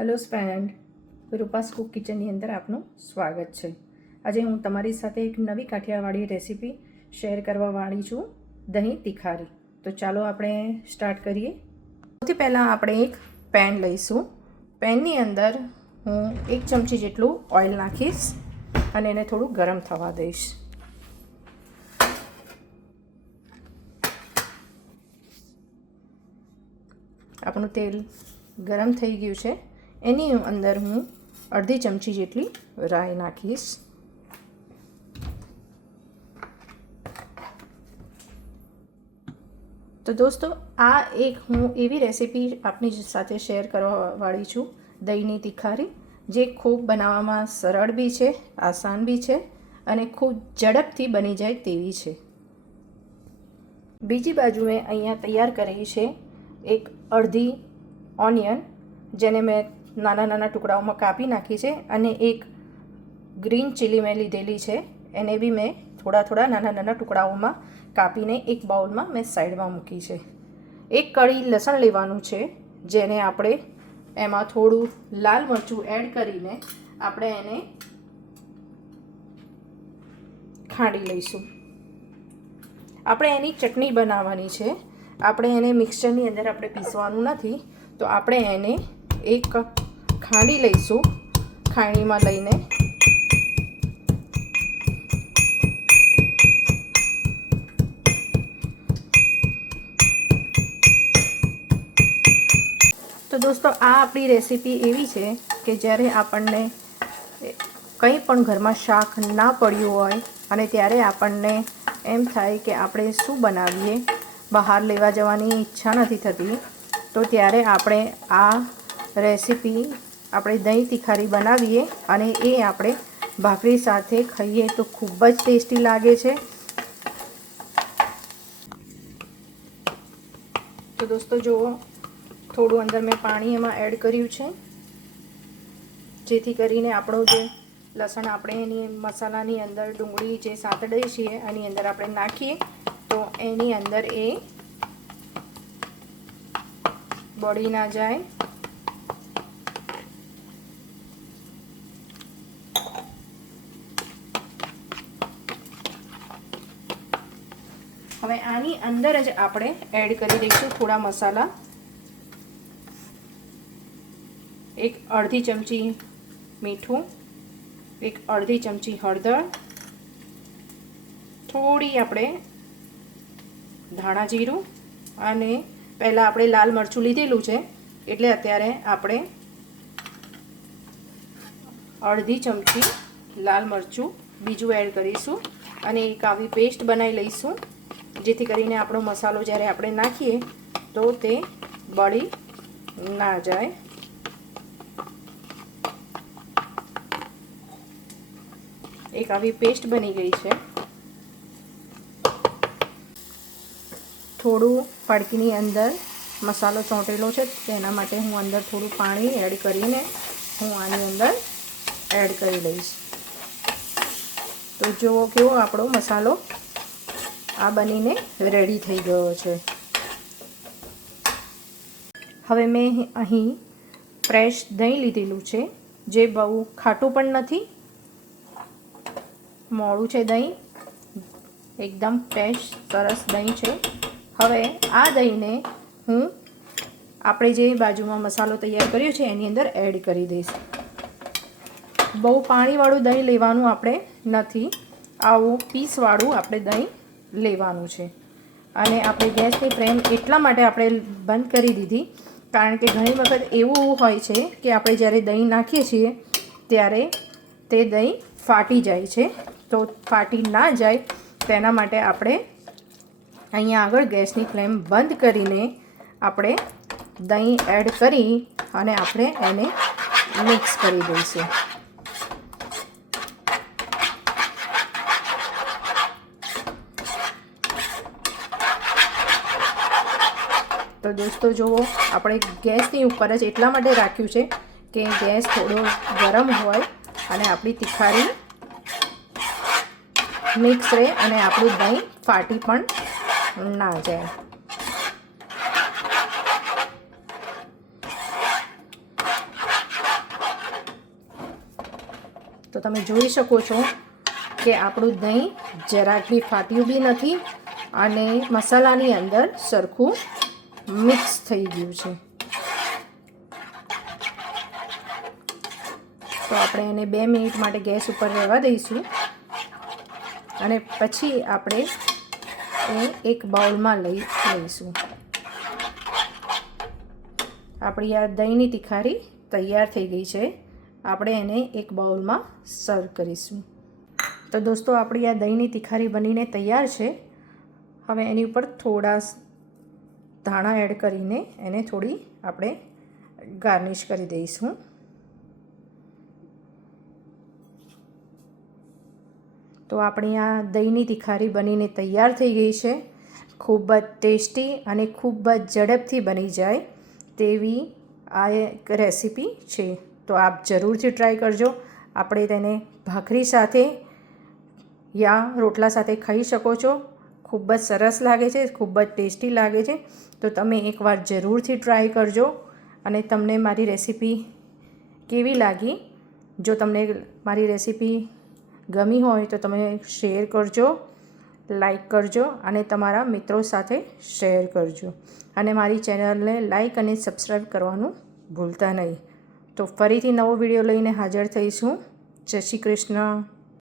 Hello friend, રૂપાસ Cook કિચનની અંદર આપનું સ્વાગત છે। આજે હું તમારી સાથે એક નવી કાઠિયાવાડી રેસીપી શેર કરવાવાળી છું, દહીં તિખારી। તો ચાલો આપણે સ્ટાર્ટ કરીએ। સૌથી પહેલાં આપણે એક પેન લઈશું। પેનની અંદર હું 1 ચમચી જેટલું ઓઇલ નાખીશ અને એને થોડું ગરમ થવા દઈશ। આપણું તેલ ગરમ થઈ ગયું છે। એની અંદર હું અડધી ચમચી જેટલી રાઈ નાખીશ। તો દોસ્તો, આ એક હું એવી રેસીપી આપની સાથે શેર કરવાવાળી છું, દહીંની તિખારી, જે ખૂબ બનાવવામાં સરળ બી છે, આસાન બી છે અને ખૂબ ઝડપથી બની જાય તેવી છે। બીજી બાજુ મેં અહીંયા તૈયાર કરી છે એક અડધી ઓનિયન, જેને મેં નાના નાના ટુકડાઓમાં કાપી નાખી છે, અને એક ગ્રીન ચીલી મેં લીધેલી છે, એને બી મેં થોડા થોડા નાના નાના ટુકડાઓમાં કાપીને એક બાઉલમાં મેં સાઈડમાં મૂકી છે। એક કળી લસણ લેવાનું છે, જેને આપણે એમાં થોડું લાલ મરચું એડ કરીને આપણે એને ખાંડી લઈશું। આપણે એની ચટણી બનાવવાની છે, આપણે એને મિક્સચરની અંદર આપણે પીસવાનું નથી, તો આપણે એને એક ખાંડી લઈશું। ખાણીમાં લઈને તો દોસ્તો, આ આપણી રેસીપી એવી છે કે જ્યારે આપણને કંઈ પણ ઘરમાં શાક ના પડ્યું હોય અને ત્યારે આપણને એમ થાય કે આપણે શું બનાવીએ, બહાર લેવા જવાની ઈચ્છા નથી થતી, તો ત્યારે આપણે આ રેસીપી આપણે દહીં તિખારી બનાવીએ અને એ આપણે ભાખરી સાથે ખાઈએ તો ખૂબ જ ટેસ્ટી લાગે છે। તો દોસ્તો જુઓ, થોડું અંદર મેં પાણી એમાં એડ કર્યું છે, જેથી કરીને આપણો જે લસણ આપણે એની મસાલાની અંદર ડુંગળી જે સાંતળીએ છીએ એની અંદર આપણે નાખીએ તો એની અંદર એ બળી ના જાય। હવે આની અંદર જ આપણે એડ કરી દઈશું થોડા મસાલા। એક અડધી ચમચી મીઠું, એક અડધી ચમચી હળદર, થોડી આપણે ધાણા જીરું, અને પહેલાં આપણે લાલ મરચું લીધેલું છે એટલે અત્યારે આપણે અડધી ચમચી લાલ મરચું બીજું એડ કરીશું અને એક આવી પેસ્ટ બનાવી લઈશું, જેથી કરીને આપણો મસાલો જ્યારે આપણે નાખીએ તો તે બળી ના જાય। એક આવી પેસ્ટ બની ગઈ છે। થોડું પાડકીની અંદર મસાલો ચોંટેલો છે, તેના માટે હું અંદર થોડું પાણી એડ કરીને હું આની અંદર એડ કરી લઈશ। તો જુઓ કેવો આપણો મસાલો આ બનીને રેડી થઈ ગયો છે। હવે મેં અહીં ફ્રેશ દહીં લીધેલું છે, જે બહુ ખાટું પણ નથી, મોળું છે દહીં, એકદમ ફ્રેશ સરસ દહીં છે। હવે આ દહીંને હું આપણે જે બાજુમાં મસાલો તૈયાર કર્યો છે એની અંદર એડ કરી દઈશ। બહુ પાણીવાળું દહીં લેવાનું આપણે નથી, આવું પીસવાળું આપણે દહીં લેવાનું છે। અને આપણે ગેસની ફ્લેમ એટલા માટે આપણે બંધ કરી દીધી, કારણ કે ઘણી વખત એવું હોય છે કે આપણે જ્યારે દહીં નાખીએ છીએ ત્યારે તે દહીં ફાટી જાય છે। તો ફાટી ના જાય તેના માટે આપણે અહીંયા આગળ ગેસની ફ્લેમ બંધ કરીને આપણે દહીં એડ કરી અને આપણે એને મિક્સ કરી દઈશું। તો દોસ્તો જુઓ, આપણે ગેસની ઉપર જ એટલા માટે રાખ્યું છે કે ગેસ થોડો ગરમ હોય અને આપણી તિખારી મિક્સ રહે અને આપણું દહીં ફાટી પણ ના જાય। તો તમે જોઈ શકો છો કે આપણું દહીં જરાક બી ફાટ્યું બી નથી અને મસાલાની અંદર સરખું મિક્સ થઈ ગયું છે. તો આપણે એને 2 મિનિટ માટે ગેસ ઉપર રહેવા દઈશું અને પછી આપણે એ એક બાઉલમાં લઈશું. આપણી આ દહીંની તિખારી તૈયાર થઈ ગઈ છે. આપણે એને એક બાઉલમાં સર્વ કરીશું. તો દોસ્તો આપણી આ દહીંની તિખારી બનીને તૈયાર છે. હવે એની ઉપર થોડા ધાણા એડ કરીને એને થોડી આપણે ગાર્નિશ કરી દઈશું. તો આપણી આ દહીંની તિખારી બનીને તૈયાર થઈ ગઈ છે. ખૂબ જ ટેસ્ટી અને ખૂબ જ ઝડપથી બની જાય તેવી આ એક રેસીપી છે. તો આપ જરૂરથી ટ્રાય કરજો. આપણે તેને ભાખરી સાથે યા રોટલા સાથે ખાઈ શકો છો. ખૂબ જ સરસ લાગે છે, ખૂબ જ ટેસ્ટી લાગે છે. તો તમે એકવાર જરૂરથી ટ્રાય કરજો. અને તમને મારી રેસીપી કેવી લાગી? જો તમને મારી રેસીપી ગમી હોય તો તમે શેર કરજો, લાઈક કરજો અને તમારા મિત્રો સાથે શેર કરજો. અને મારી ચેનલને લાઈક અને સબસ્ક્રાઈબ કરવાનું ભૂલતા નહીં. તો ફરીથી નવો વિડીયો લઈને હાજર થઈશું. જય શ્રી કૃષ્ણ.